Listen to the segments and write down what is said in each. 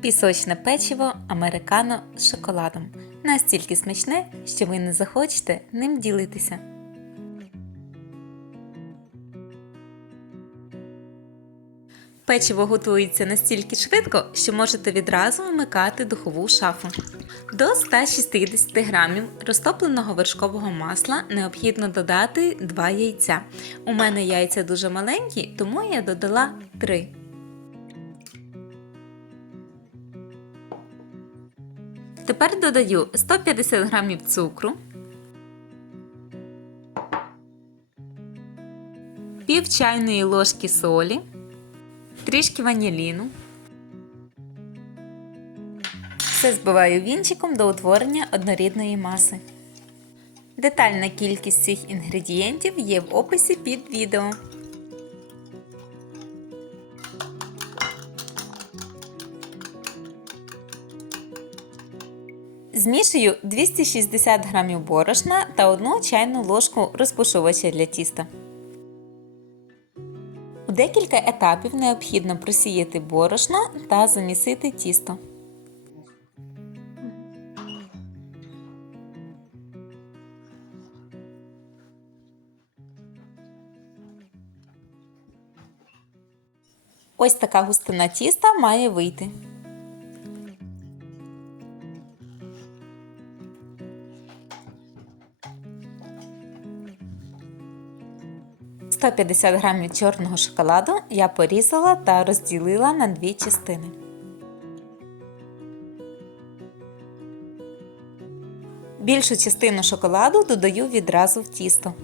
Пісочне печиво американо з шоколадом. Настільки смачне, що ви не захочете ним ділитися. Печиво готується настільки швидко, що можете відразу вмикати духову шафу. До 160 грамів розтопленого вершкового масла необхідно додати 2 яйця. У мене яйця дуже маленькі, тому я додала 3. Тепер додаю 150 грамів цукру, пів чайної ложки солі, трішки ваніліну. Все збиваю вінчиком до утворення однорідної маси. Детальна кількість цих інгредієнтів є в описі під відео. Змішую 260 г борошна та 1 чайну ложку розпушувача для тіста. У декілька етапів необхідно просіяти борошно та замісити тісто. Ось така густина тіста має вийти. – 150 грамів чорного шоколаду я порізала та розділила на дві частини. Більшу частину шоколаду додаю відразу в тісто.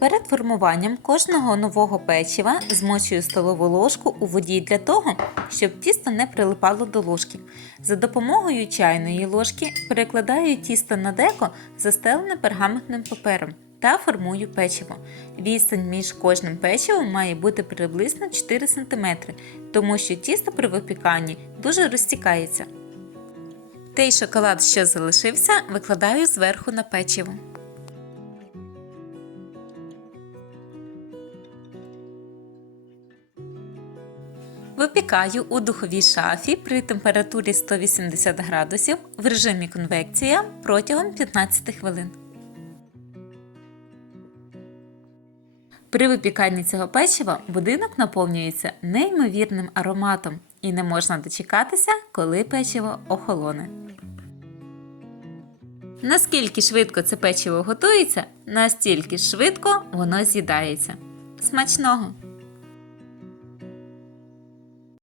Перед формуванням кожного нового печива змочую столову ложку у воді для того, щоб тісто не прилипало до ложки. За допомогою чайної ложки перекладаю тісто на деко, застелене пергаментним папером та формую печиво. Відстань між кожним печивом має бути приблизно 4 см, тому що тісто при випіканні дуже розтікається. Той шоколад, що залишився, викладаю зверху на печиво. Випікаю у духовій шафі при температурі 180 градусів в режимі конвекція протягом 15 хвилин. При випіканні цього печива будинок наповнюється неймовірним ароматом і не можна дочекатися, коли печиво охолоне. Наскільки швидко це печиво готується, настільки швидко воно з'їдається. Смачного!